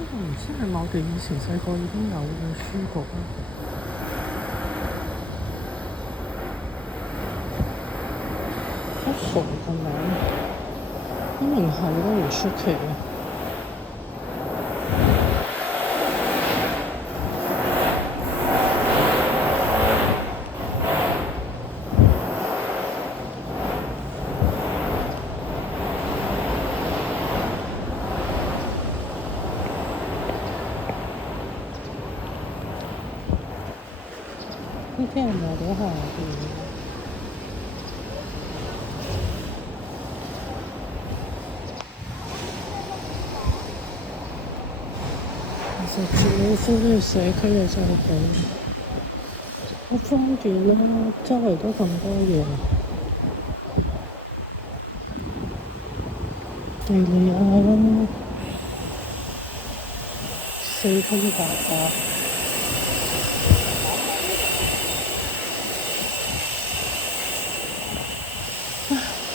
我唔知係咪我哋以前細個已經有嘅書局啦，好熟個名，可能係都唔出奇啊！呢啲人嚟到下邊，其實住喺呢個社區嘅真係好方便啦，周圍都咁多嘢，地利啊，四通八達。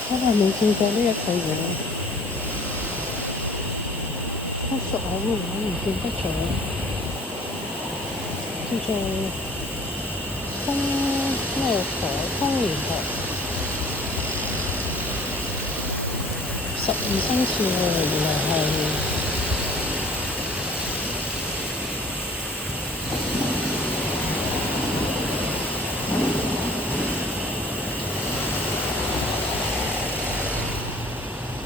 好耐冇見過呢一個嘢，好熟口面，我唔記得咗，叫做豐咩河，豐年河，12生肖喎，原來係。